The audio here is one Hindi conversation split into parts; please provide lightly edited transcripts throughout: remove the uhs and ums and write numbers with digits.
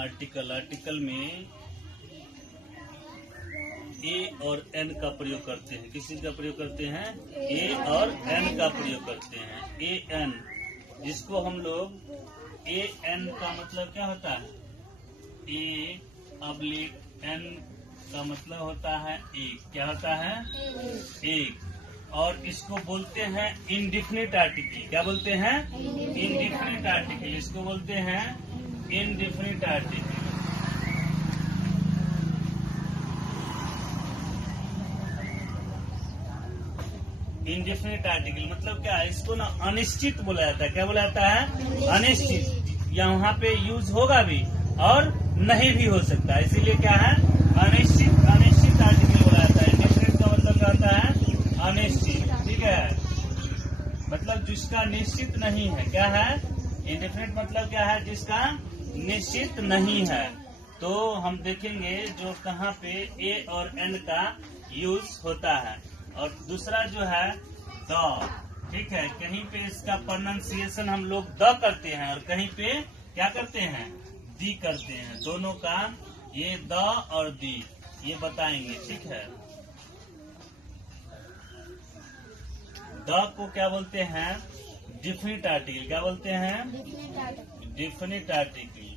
आर्टिकल में ए और एन का प्रयोग करते हैं। किस चीज का प्रयोग करते हैं? ए और एन का प्रयोग करते हैं। ए एन, जिसको हम लोग ए एन का मतलब क्या होता है? ए / एन का मतलब होता है एक। क्या होता है? एक। और इसको बोलते हैं इंडिफिनिट आर्टिकल। क्या बोलते हैं? Indefinite article. इसको बोलते हैं इंडिफिनिट आर्टिकल। इंडेफिनिट आर्टिकल मतलब क्या है? इसको ना अनिश्चित बोला जाता है। क्या बोला जाता है? अनिश्चित। यहाँ पे यूज होगा भी और नहीं भी हो सकता है, इसीलिए क्या है? अनिश्चित आर्टिकल बोला जाता है। इंडेफिनिट का मतलब क्या होता है? अनिश्चित। ठीक है, मतलब जिसका निश्चित नहीं है। क्या है? इंडेफिनिट मतलब क्या है? जिसका निश्चित नहीं है। तो हम देखेंगे जो कहाँ पे ए और एन का यूज होता है। और दूसरा जो है द। ठीक है, कहीं पे इसका प्रोनाउंसिएशन हम लोग द करते हैं और कहीं पे क्या करते हैं? दी करते हैं। दोनों का ये द और दी ये बताएंगे। ठीक है, द को क्या बोलते हैं? Definite article. क्या बोलते हैं? Definite article.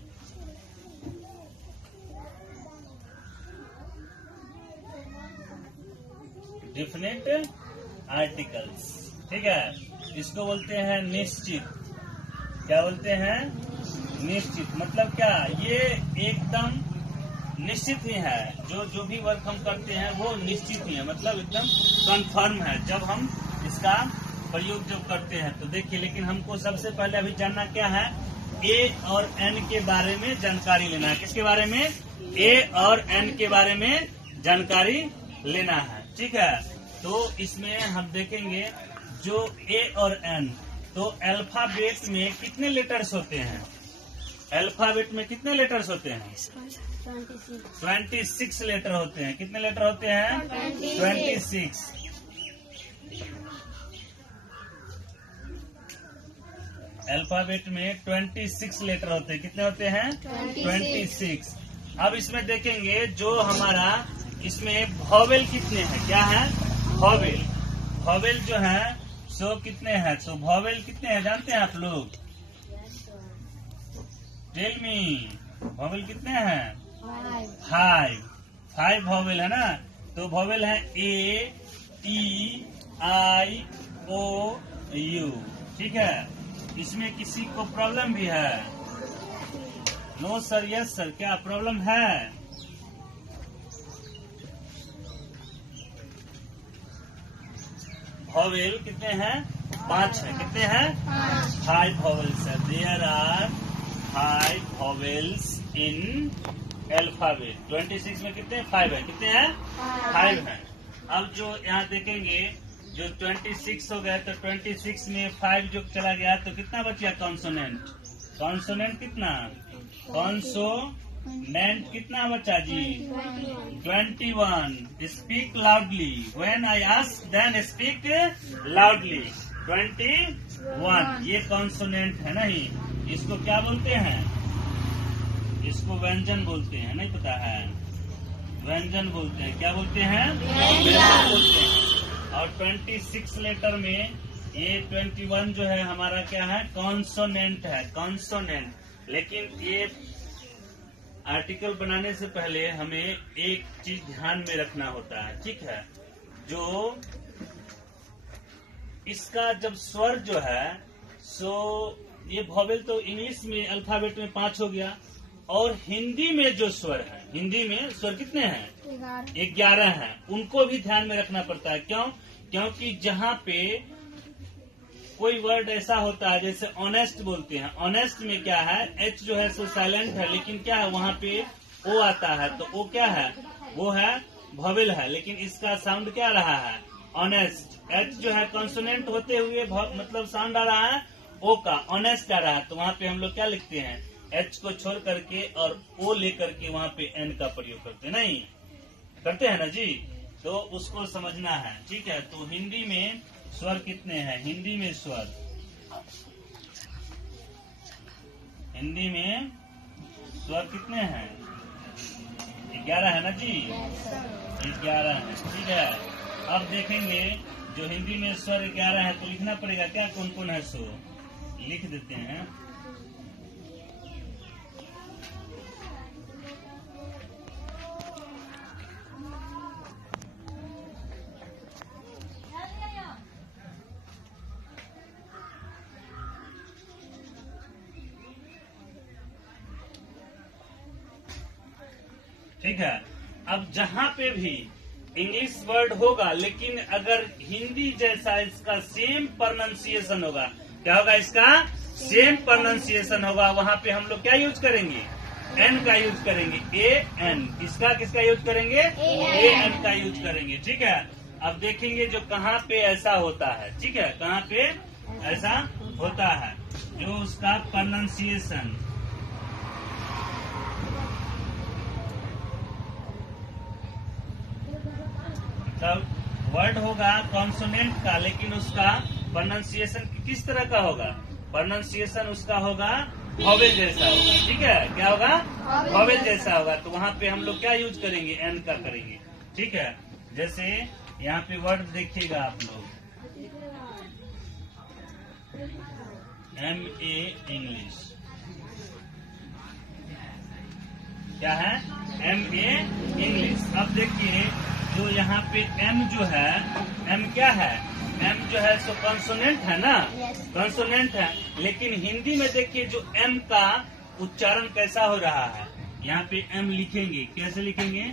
Definite articles. ठीक है, इसको बोलते हैं निश्चित। क्या बोलते हैं? निश्चित। मतलब क्या? ये एकदम निश्चित ही है। जो भी वर्क हम करते हैं वो निश्चित ही है, मतलब एकदम कंफर्म है जब हम इसका प्रयोग जब करते हैं तो। देखिए, लेकिन हमको सबसे पहले अभी जानना क्या है? ए और एन के बारे में जानकारी लेना है। किसके बारे में? ए और एन के बारे में जानकारी लेना है। ठीक है, तो इसमें हम देखेंगे जो ए और एन, तो अल्फाबेट में कितने लेटर्स होते हैं? अल्फाबेट में कितने लेटर्स होते हैं? 26 लेटर होते हैं। कितने लेटर होते हैं? 26। अल्फाबेट में 26 लेटर होते हैं। कितने होते हैं? 26। अब इसमें देखेंगे जो हमारा इसमें वॉवेल कितने हैं? क्या है? वॉवेल जो है सो कितने हैं? तो वॉवेल कितने हैं जानते हैं आप लोग? टेल मी, वॉवेल कितने हैं? 5 वॉवेल है ना। तो वॉवेल है ए, ई, आई, ओ, यू। ठीक है, इसमें किसी को प्रॉब्लम भी है? No sir, yes sir. क्या प्रॉब्लम है? वॉवेल कितने हैं? 5 है। कितने हैं? 5 वॉवेल्स है। There are 5 vowels in alphabet. 26 में कितने? 5 है। कितने हैं? 5 है। अब जो यहाँ देखेंगे जो 26 हो गया तो 26 में 5 जो चला गया तो कितना बच गया? कॉन्सोनेंट कितना? कॉन्सोनेंट कितना बचा जी? 21। Speak loudly. When I ask then speak loudly. 21 ये कॉन्सोनेंट है। नहीं, इसको क्या बोलते हैं? इसको व्यंजन बोलते हैं। नहीं पता है? व्यंजन बोलते हैं। क्या बोलते हैं? व्यंजन बोलते हैं। और 26 लेटर में ये 21 जो है हमारा क्या है? कॉन्सोनेंट है। कॉन्सोनेंट। लेकिन ये आर्टिकल बनाने से पहले हमें एक चीज ध्यान में रखना होता है। ठीक है, जो इसका जब स्वर जो है सो ये वॉवेल तो इंग्लिश में अल्फाबेट में 5 हो गया। और हिंदी में जो स्वर है, हिंदी में स्वर कितने हैं? 11 हैं। उनको भी ध्यान में रखना पड़ता है। क्यों? क्योंकि जहाँ पे कोई वर्ड ऐसा होता है जैसे ऑनेस्ट बोलते हैं। ऑनेस्ट में क्या है? एच जो है सो साइलेंट है, लेकिन क्या है वहाँ पे ओ आता है। तो ओ क्या है? वो है वॉवेल है, लेकिन इसका साउंड क्या रहा है? ऑनेस्ट। एच जो है कॉन्सोनेंट होते हुए मतलब साउंड आ रहा है ओ का, ऑनेस्ट आ रहा है। तो वहाँ पे हम लोग क्या लिखते हैं? एच को छोड़ करके और ओ लेकर के वहाँ पे एन का प्रयोग करते नहीं करते हैं ना जी। तो उसको समझना है। ठीक है, तो हिंदी में स्वर कितने हैं? हिंदी में स्वर स्वर कितने हैं? 11 है ना जी? 11 है, ठीक है। अब देखेंगे जो हिंदी में स्वर 11 है तो लिखना पड़ेगा क्या, कौन कौन है सो लिख देते हैं। ठीक है। अब जहाँ पे भी इंग्लिश वर्ड होगा लेकिन अगर हिंदी जैसा इसका सेम प्रोनाउंसिएशन होगा, क्या होगा, इसका सेम प्रोनाउंसिएशन होगा, वहाँ पे हम लोग क्या यूज करेंगे, एन का यूज करेंगे, ए एन। इसका किसका यूज करेंगे, ए एन का यूज करेंगे। ठीक है। अब देखेंगे जो कहाँ पे ऐसा होता है, ठीक है, कहाँ पे ऐसा होता है, जो उसका प्रोनाउंसिएशन वर्ड होगा कॉन्सोनेंट का, लेकिन उसका प्रोनाउंसिएशन किस तरह का होगा, प्रोनाउंसिएशन उसका होगा वॉवेल जैसा होगा। ठीक है, क्या होगा, वॉवेल जैसा होगा। तो वहाँ पे हम लोग क्या यूज करेंगे, एन का करेंगे। ठीक है। जैसे यहाँ पे वर्ड देखिएगा आप लोग, MA इंग्लिश, क्या है, MA इंग्लिश। अब देखिए जो यहाँ पे M जो है, M क्या है, M जो है सो कॉन्सोनेंट है ना, कॉन्सोनेंट है। लेकिन हिंदी में देखिए जो M का उच्चारण कैसा हो रहा है, यहाँ पे M लिखेंगे, कैसे लिखेंगे,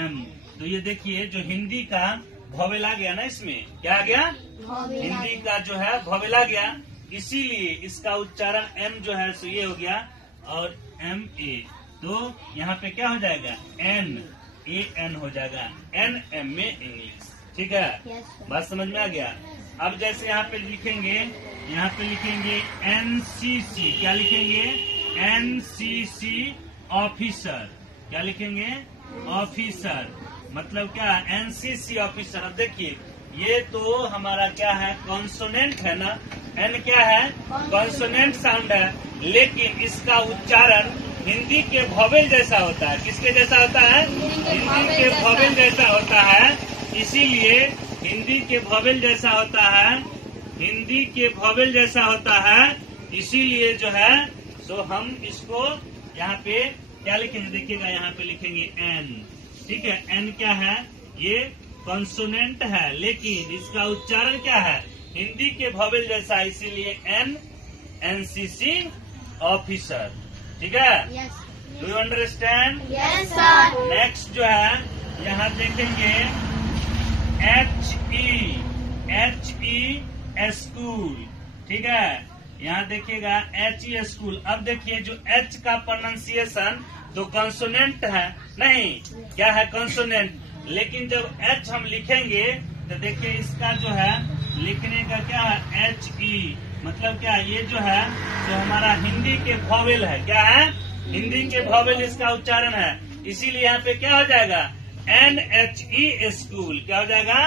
M। तो ये देखिए जो हिंदी का वॉवेल आ गया ना, इसमें क्या आ गया, हिंदी का जो है वॉवेल आ गया, इसीलिए इसका उच्चारण M जो है सो ये हो गया, और MA। तो यहाँ पे क्या हो जाएगा, NAN हो जाएगा, NMA इंग्लिश। ठीक है, बात समझ में आ गया। अब जैसे यहाँ पे लिखेंगे, यहाँ पे लिखेंगे NCC, क्या लिखेंगे, NCC ऑफिसर, क्या लिखेंगे, ऑफिसर, मतलब क्या, NCC ऑफिसर। अब देखिए ये तो हमारा क्या है, कॉन्सोनेंट है ना, एन क्या है, कॉन्सोनेंट साउंड है, लेकिन इसका उच्चारण हिंदी के वॉवेल जैसा होता है। किसके जैसा होता है, हिंदी के वॉवेल जैसा होता है। इसीलिए हिंदी के वॉवेल जैसा होता है, हिंदी के वॉवेल जैसा होता है, इसीलिए जो है सो हम इसको यहाँ पे क्या लिखेंगे, देखिएगा यहाँ पे लिखेंगे एन। ठीक है, एन क्या है, ये कॉन्सोनेंट है, लेकिन इसका उच्चारण क्या है, हिंदी के वॉवेल जैसा, इसीलिए एन, NCC ऑफिसर। ठीक है, do you understand, yes sir. Next जो है यहाँ देखेंगे HE स्कूल। ठीक है, यहाँ देखिएगा HE स्कूल। अब देखिए जो H का प्रोनाउंसिएशन तो कॉन्सोनेंट है, नहीं क्या है, कॉन्सोनेंट, लेकिन जब H हम लिखेंगे तो देखिए इसका जो है लिखने का क्या है, HE, मतलब क्या, ये जो है जो हमारा हिंदी के वॉवेल है, क्या है, हिंदी के वॉवेल इसका उच्चारण है, इसीलिए यहाँ पे क्या हो जाएगा, NHE स्कूल, क्या हो जाएगा,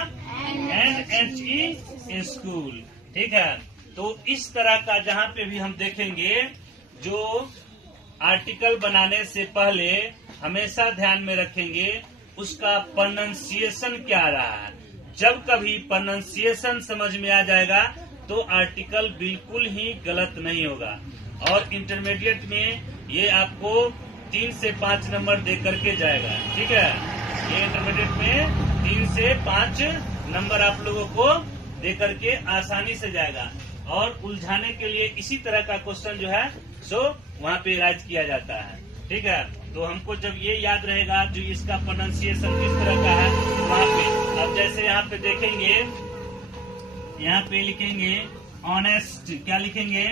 NHE स्कूल। ठीक है, तो इस तरह का जहाँ पे भी हम देखेंगे, जो आर्टिकल बनाने से पहले हमेशा ध्यान में रखेंगे उसका प्रोनाउंसिएशन क्या रहा है। जब कभी प्रोनाउंसिएशन समझ में आ जाएगा तो आर्टिकल बिल्कुल ही गलत नहीं होगा। और इंटरमीडिएट में ये आपको 3 से 5 नंबर दे करके जाएगा। ठीक है, ये इंटरमीडिएट में 3 से 5 नंबर आप लोगों को दे करके आसानी से जाएगा। और उलझाने के लिए इसी तरह का क्वेश्चन जो है सो वहाँ पे राइज किया जाता है। ठीक है, तो हमको जब ये याद रहेगा जो इसका प्रोनाउंसिएशन किस तरह का है वहाँ पे। अब जैसे यहाँ पे देखेंगे, यहाँ पे लिखेंगे ऑनेस्ट, क्या लिखेंगे,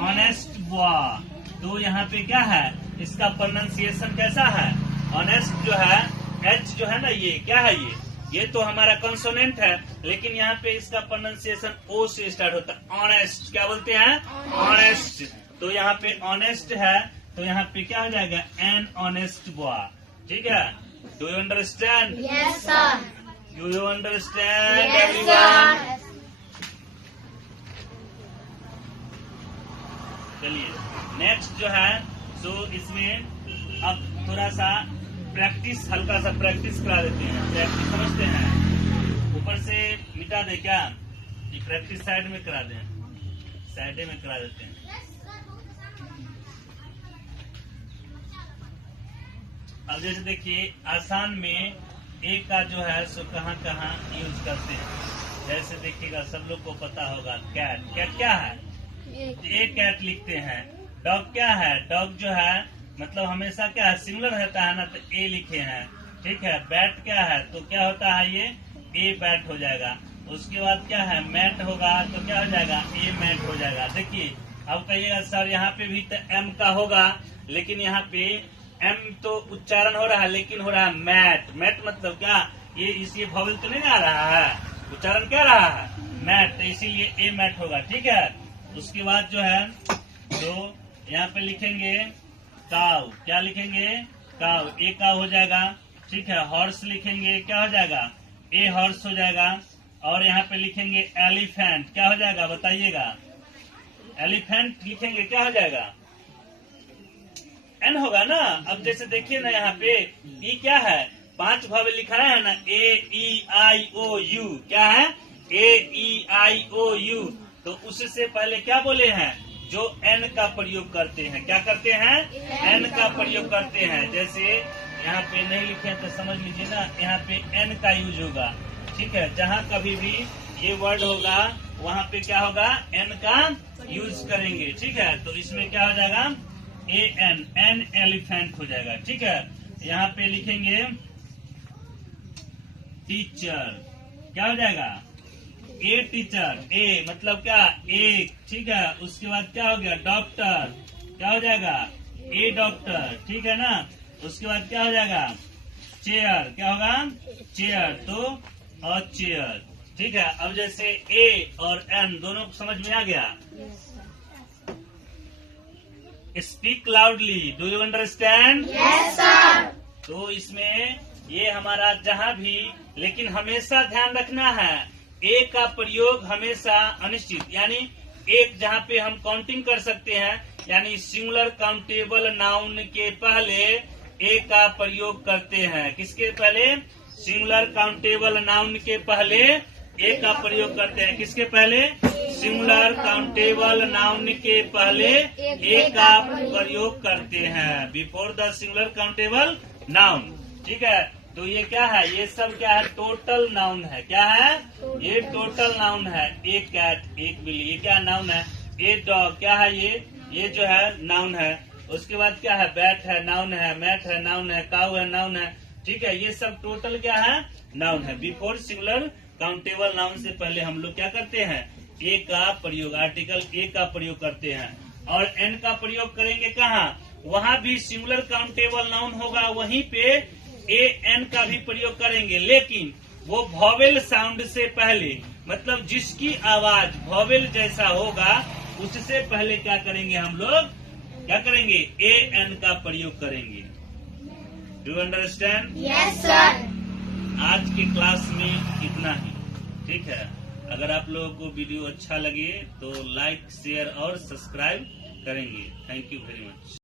ऑनेस्ट बॉय। तो यहाँ पे क्या है, इसका प्रोनाउंसिएशन कैसा है, ऑनेस्ट जो है, H जो है ना, ये क्या है, ये तो हमारा कॉन्सोनेंट है, लेकिन यहाँ पे इसका प्रोनाउंसिएशन O से स्टार्ट होता है, ऑनेस्ट, क्या बोलते हैं, ऑनेस्ट। तो यहाँ पे ऑनेस्ट है, तो यहाँ पे क्या हो जाएगा, एन ऑनेस्ट बॉय। ठीक है, do you understand, yes sir. Do you understand yes everyone. Sir. चलिए नेक्स्ट जो है सो इसमें अब थोड़ा सा प्रैक्टिस, हल्का सा प्रैक्टिस करा देते हैं। प्रैक्टिस समझते हैं, ऊपर से मिटा दे क्या, ये प्रैक्टिस साइड में करा दें, साइड में करा देते हैं। अब जैसे देखिए आसान में ए का जो है सो कहाँ कहाँ यूज करते हैं। जैसे देखिएगा, सब लोग को पता होगा कैट, कैट क्या है, ए कैट लिखते हैं। डॉग क्या है, डॉग जो है मतलब हमेशा क्या है, सिंगुलर रहता है ना, तो ए लिखे हैं, ठीक है। बैट क्या है, तो क्या होता है, ये ए बैट हो जाएगा। उसके बाद क्या है, मैट होगा, तो क्या हो जाएगा, ए मैट हो जाएगा। देखिए अब कहिएगा सर यहाँ पे भी तो एम का होगा, लेकिन यहाँ पे एम तो उच्चारण हो रहा है, लेकिन हो रहा है मैट। मैट मतलब क्या, ये वॉवेल तो नहीं आ रहा है, उच्चारण क्या रहा है, मैट, तो इसीलिए ए मैट होगा, ठीक है। उसके बाद जो है तो यहाँ पे लिखेंगे काउ, क्या लिखेंगे, काउ, ए काउ हो जाएगा, ठीक है। हॉर्स लिखेंगे, क्या हो जाएगा, ए हॉर्स हो जाएगा। और यहाँ पे लिखेंगे एलिफेंट, क्या हो जाएगा बताइएगा, एलिफेंट लिखेंगे, क्या हो जाएगा, एन होगा ना। अब जैसे देखिए ना यहाँ पे ई क्या है, 5 वॉवेल लिखा है ना, ए ई आई ओ यू, क्या है, ए ई आई ओ यू। तो उससे पहले क्या बोले हैं, जो एन का प्रयोग करते हैं, क्या करते हैं, एन का प्रयोग करते हैं। जैसे यहाँ पे नहीं लिखे तो समझ लीजिए ना, यहाँ पे एन का यूज होगा, ठीक है। जहाँ कभी भी ये वर्ड होगा वहाँ पे क्या होगा, एन का यूज करेंगे, ठीक है। तो इसमें क्या हो जाएगा, ए एन, एन एलिफेंट हो जाएगा, ठीक है। यहाँ पे लिखेंगे टीचर, क्या हो जाएगा, ए टीचर, ए मतलब क्या, एक, ठीक है। उसके बाद क्या हो गया, डॉक्टर, क्या हो जाएगा, ए डॉक्टर, ठीक है ना। उसके बाद क्या हो जाएगा, चेयर, क्या होगा, चेयर, तो और चेयर, ठीक है। अब जैसे ए और एन दोनों समझ में आ गया। Speak loudly, do you understand, yes sir. तो इसमें ये हमारा जहाँ भी, लेकिन हमेशा ध्यान रखना है, ए का प्रयोग हमेशा अनिश्चित, यानी एक जहाँ पे हम काउंटिंग कर सकते हैं, यानी सिंगुलर काउंटेबल नाउन के पहले ए का प्रयोग करते हैं। किसके पहले, सिंगुलर काउंटेबल नाउन के पहले ए का प्रयोग करते हैं। किसके पहले, सिंगुलर काउंटेबल नाउन के पहले ए का प्रयोग करते हैं, before the singular countable noun, ठीक है। तो ये क्या है, ये सब क्या है, टोटल नाउन है, क्या है, ये टोटल नाउन है। एक कैट, एक बिल्ली, ये क्या नाउन है। ए डॉग क्या है, ये जो है नाउन है। उसके बाद क्या है, बैट है, नाउन है। मैट है, नाउन है। काऊ है, नाउन है, ठीक है। ये सब टोटल क्या है, नाउन है। बिफोर सिंगुलर काउंटेबल नाउन से पहले हम लोग क्या करते हैं, ए का प्रयोग, आर्टिकल ए का प्रयोग करते हैं। और एन का प्रयोग करेंगे कहाँ, वहाँ भी सिंगुलर काउंटेबल नाउन होगा, वहीं पे ए एन का भी प्रयोग करेंगे, लेकिन वो वॉवेल साउंड से पहले, मतलब जिसकी आवाज वॉवेल जैसा होगा उससे पहले क्या करेंगे, हम लोग क्या करेंगे, ए एन का प्रयोग करेंगे। Do understand, yes sir. आज के क्लास में इतना ही, ठीक है। अगर आप लोगों को वीडियो अच्छा लगे तो लाइक, शेयर और सब्सक्राइब करेंगे। Thank you very much.